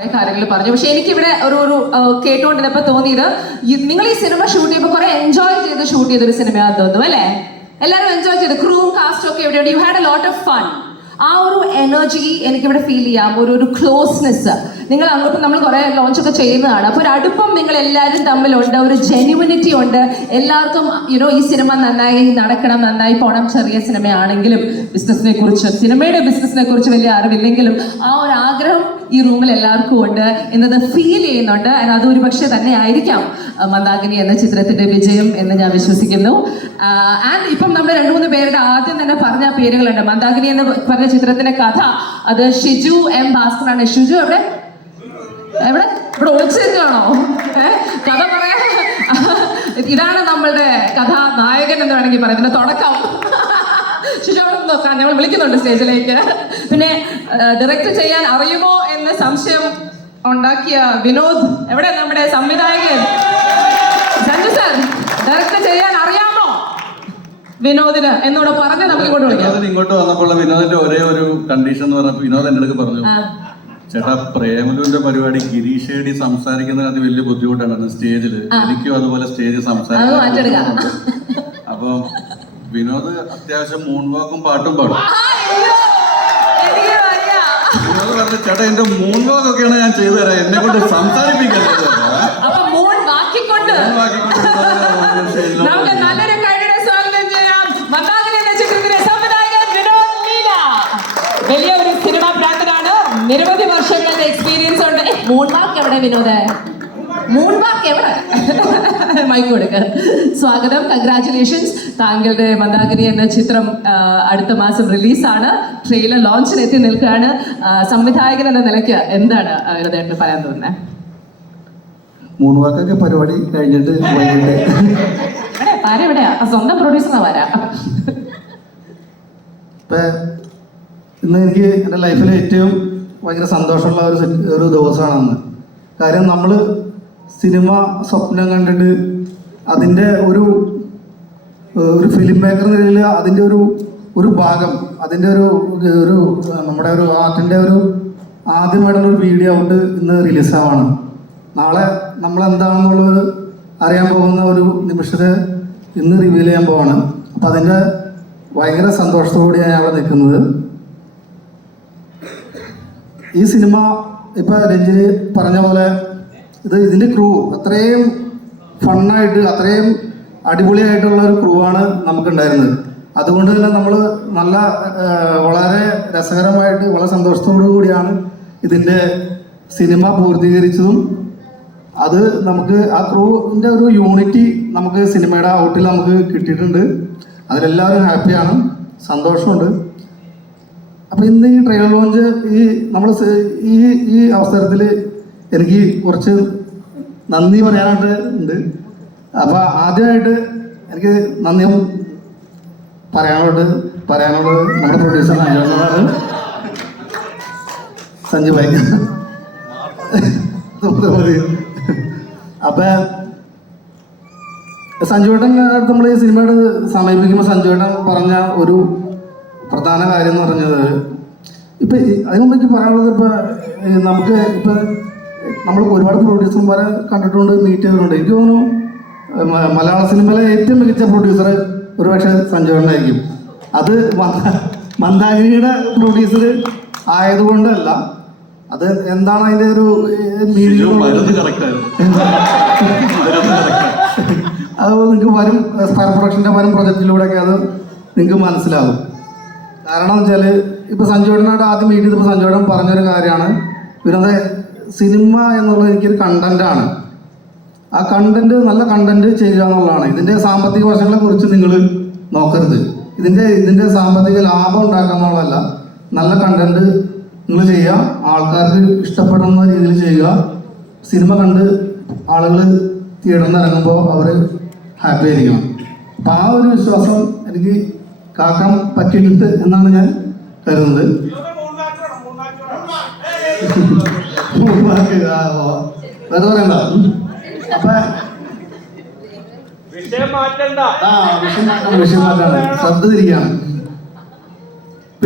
കാര്യങ്ങൾ പറഞ്ഞു. പക്ഷെ എനിക്കിവിടെ ഒരു ഒരു കേട്ടുകൊണ്ടിരുന്നപ്പോ തോന്നിയത് നിങ്ങൾ ഈ സിനിമ ഷൂട്ട് ചെയ്യുമ്പോൾ കുറെ എൻജോയ് ചെയ്ത് ഷൂട്ട് ചെയ്ത ചെയ്തൊരു സിനിമയാണെന്ന് തോന്നുന്നു അല്ലേ? എല്ലാവരും എൻജോയ് ചെയ്ത്. ക്രൂ കാസ്റ്റ് ഒക്കെ എവിടെയുണ്ട്? You had a lot of fun ആ ഒരു എനർജി എനിക്കിവിടെ ഫീൽ ചെയ്യാം. ഒരു ഒരു ക്ലോസ്നെസ് നിങ്ങൾ അങ്ങോട്ട് നമ്മൾ കുറെ ലോഞ്ച് ഒക്കെ ചെയ്യുന്നതാണ്. അപ്പോൾ ഒരു അടുപ്പം നിങ്ങൾ എല്ലാവരും തമ്മിലുണ്ട്. ഒരു ജെന്യുവിനിറ്റി ഉണ്ട്. എല്ലാവർക്കും യുനോ ഈ സിനിമ നന്നായി നടക്കണം നന്നായി പോണം. ചെറിയ സിനിമയാണെങ്കിലും ബിസിനസിനെ കുറിച്ച് സിനിമയുടെ ബിസിനസിനെ കുറിച്ച് വലിയ അറിവില്ലെങ്കിലും ആ ഒരു ആഗ്രഹം ഈ റൂമിൽ എല്ലാവർക്കും ഉണ്ട് എന്നത് ഫീൽ ചെയ്യുന്നുണ്ട്. അത് ഒരു പക്ഷേ തന്നെ ആയിരിക്കാം. മന്ദാഗിനി എന്ന ചിത്രത്തിന്റെ വിജയം എന്ന് ഞാൻ വിശ്വസിക്കുന്നു. ആൻഡ് ഇപ്പം നമ്മൾ രണ്ടു മൂന്ന് പേരുടെ ആദ്യം തന്നെ പറഞ്ഞ പേരുകളുണ്ട്. മന്ദാകിനി എന്ന് പറഞ്ഞ ചിത്രത്തിന്റെ കഥ. അത് ഷിജു എം ഭാസ്കറാണ് ഷിജു എവിടെ? എവിടെ? ഇവിടെ ഒളിച്ചിരിക്കുകയാണോ കഥ പറയാ ഇതാണ് നമ്മളുടെ കഥാനായകൻ എന്ന് വേണമെങ്കിൽ പറയാം. ഇതിന്റെ തുടക്കം. ശിശുവിനോട് നോക്കാൻ ഞങ്ങൾ വിളിക്കുന്നുണ്ട് സ്റ്റേജിലേക്ക്. പിന്നെ ഡയറക്റ്റ് ചെയ്യാൻ അറിയുമോ എന്ന സംശയം ഉണ്ടാക്കിയ വിനോദ്. എവിടെ? നമ്മുടെ സംവിധായകൻ. സഞ്ജു സർ ഡയറക്റ്റ് ചെയ്യാൻ അറിയാമോ വിനോദിന് എന്നോട് പറഞ്ഞ് നമുക്ക് ഇങ്ങോട്ട് വിളിക്കാം. ഇങ്ങോട്ട് വന്നപ്പോൾ വിനോദിന്റെ ഒരേ ഒരു കണ്ടീഷൻ എന്ന് പറഞ്ഞ വിനോദ് എന്റെ അടുത്ത് പറഞ്ഞു. ചേട്ടാ പ്രേമലുവിന്റെ പരിപാടി ഗിരീഷേടി സംസാരിക്കുന്നതിനകത്ത് വലിയ ബുദ്ധിമുട്ടാണ് സ്റ്റേജിൽ എനിക്കും അതുപോലെ സ്റ്റേജിൽ. സംസാരിക്കാൻ അപ്പൊ വിനോദ് അത്യാവശ്യം മൂൺ വാക്കും പാട്ടും പാടും. വിനോദ് പറഞ്ഞു ചേട്ടാ എന്റെ മൂൺ വാക്കൊക്കെയാണ് ഞാൻ ചെയ്തു തരാം. എന്നെ കൊണ്ട് സംസാരിപ്പിക്കല്ലേ വലിയ ഒരു സിനിമാ ഭ്രാന്തനാണ്. നിരവധി വർഷങ്ങളുടെ എക്സ്പീരിയൻസ് ഉണ്ട്. മൂൺവാക്ക് മൂൺ വാക്ക് എവിടെ വിനോദ? മൂൺ വാക്ക് എവിടെ? മൈക്ക് കൊടുക്ക. സ്വാഗതം. കൺഗ്രാറ്റുലേഷൻസ് താങ്കളുടെ മന്ദാഗിരി എന്ന ചിത്രം അടുത്ത മാസം റിലീസാണ് ട്രെയിലർ ലോഞ്ചിന് എത്തി നിൽക്കുകയാണ്. സംവിധായകൻ എന്ന നിലയ്ക്ക് എന്താണ് ഹൃദയത്തിൽ പറയാൻ തോന്നുന്നത് മൂന്ന് വാക്കൊക്കെ പരിപാടി കഴിഞ്ഞിട്ട് വൈകിട്ട് എവിടെ? പാര എവിടെയാ? ആ, സ്വന്തം പ്രൊഡ്യൂസറാ വരാ ഇന്ന് എനിക്ക് എന്റെ ലൈഫിൽ ഏറ്റവും ഭയങ്കര സന്തോഷമുള്ള ഒരു ഒരു ദിവസമാണ് അന്ന്. കാര്യം നമ്മൾ സിനിമ സ്വപ്നം കണ്ടിട്ട് അതിന്റെ ഒരു ഒരു ഫിലിം മേക്കർ നിലയിൽ അതിന്റെ ഒരു ഒരു ഭാഗം അതിന്റെ ഒരു ഒരു നമ്മുടെ ഒരു ആർട്ടിന്റെ ഒരു ആദ്യമായിട്ടുള്ള ഒരു വീഡിയോ ഔട്ട് ഇന്ന് റിലീസാവാണ് നാളെ നമ്മൾ എന്താണെന്നുള്ളത് അറിയാൻ പോകുന്ന ഒരു നിമിഷത്തെ ഇന്ന് റിവീൽ ചെയ്യാൻ പോവാണ്. അപ്പം അതിന്റെ ഭയങ്കര സന്തോഷത്തോടെയാണ് ഞാൻ അവിടെ നിൽക്കുന്നത്. ഈ സിനിമ ഇപ്പൊ രഞ്ജിനി പറഞ്ഞ പോലെ ഇത് ഇതിന്റെ ക്രൂ അത്രയും ഫണ്ണായിട്ട് അത്രയും അടിപൊളിയായിട്ടുള്ള ഒരു ക്രൂ ആണ് നമുക്കുണ്ടായിരുന്നത്. അതുകൊണ്ട് തന്നെ നമ്മൾ നല്ല വളരെ രസകരമായിട്ട് വളരെ സന്തോഷത്തോടു കൂടിയാണ് ഇതിന്റെ സിനിമ പൂർത്തീകരിച്ചതും. അത് നമുക്ക് ആ ക്രൂവിന്റെ ഒരു യൂണിറ്റി നമുക്ക് സിനിമയുടെ ഔട്ടിൽ നമുക്ക് കിട്ടിയിട്ടുണ്ട്. അതിലെല്ലാവരും ഹാപ്പിയാണ് സന്തോഷമുണ്ട്. അപ്പോൾ ഇന്ന് ഈ ട്രെയിലർ ലോഞ്ച് ഈ നമ്മൾ ഈ ഈ അവസരത്തിൽ എനിക്ക് കുറച്ച് നന്ദി പറയാനായിട്ട് ഉണ്ട്. അപ്പോൾ ആദ്യമായിട്ട് എനിക്ക് നന്ദി പറയാനുള്ളത് പറയാനുള്ളത് നമ്മുടെ പ്രൊഡ്യൂസർ സഞ്ജുവാണ് സഞ്ജു ഭായി. അപ്പൊ സഞ്ജുവേട്ടൻ അടുത്ത് നമ്മൾ ഈ സിനിമയുടെ സമീപിക്കുമ്പോൾ സഞ്ജുവേട്ടൻ പറഞ്ഞ ഒരു പ്രധാന കാര്യം എന്ന് പറഞ്ഞത് ഇപ്പം അതിനു മുമ്പ് എനിക്ക് പറയാനുള്ളത് ഇപ്പം നമുക്ക് ഇപ്പം നമ്മൾ ഒരുപാട് പ്രൊഡ്യൂസർമാരെ കണ്ടിട്ടുണ്ട് മീറ്റ് ചെയ്തിട്ടുണ്ട്. എനിക്ക് തോന്നുന്നു മലയാള സിനിമയിലെ ഏറ്റവും മികച്ച പ്രൊഡ്യൂസർ ഒരുപക്ഷെ സഞ്ജയണ്ണായിരിക്കും അത് മന്ദാഗിരിയുടെ പ്രൊഡ്യൂസർ ആയതുകൊണ്ടല്ല അത് എന്താണ് അതിന്റെ ഒരു അത് നിങ്ങൾക്ക് വരും സ്റ്റാർ പ്രൊഡക്ഷന്റെ വരും പ്രൊജക്റ്റിലൂടെയൊക്കെ അത് നിങ്ങൾക്ക് മനസ്സിലാകും. കാരണം എന്ന് വെച്ചാൽ ഇപ്പോൾ സഞ്ജുവേട്ടനോട് ആദ്യം മീറ്റ് ചെയ്തപ്പോൾ സഞ്ജുവേട്ടൻ പറഞ്ഞൊരു കാര്യമാണ്. വിനോദ സിനിമ എന്നുള്ളത് എനിക്കൊരു കണ്ടന്റാണ് ആ കണ്ടന്റ് നല്ല കണ്ടന്റ് ചെയ്യുക എന്നുള്ളതാണ്. ഇതിന്റെ സാമ്പത്തിക വശങ്ങളെ കുറിച്ച് നിങ്ങൾ നോക്കരുത്. ഇതിന്റെ ഇതിന്റെ സാമ്പത്തിക ലാഭം ഉണ്ടാക്കുക എന്നുള്ളതല്ല നല്ല കണ്ടന്റ് നിങ്ങൾ ചെയ്യുക ആൾക്കാർക്ക് ഇഷ്ടപ്പെടുന്ന രീതിയിൽ ചെയ്യുക. സിനിമ കണ്ട് ആളുകൾ തിയേറ്ററിൽ നിന്ന് ഇറങ്ങുമ്പോൾ അവർ ഹാപ്പി ആയിരിക്കണം. അപ്പം ആ ഒരു വിശ്വാസം എനിക്ക് കാക്കാൻ പറ്റിയിട്ടുണ്ട് എന്നാണ് ഞാൻ കരുതുന്നത്. വെറുതെ പറയണ്ട. അപ്പൊ വിഷയം മാറ്റണ്ട. ആ വിഷയം മാറ്റാണ് വിഷയം മാറ്റാണ് ശ്രദ്ധ തിരിക്കുകയാണ്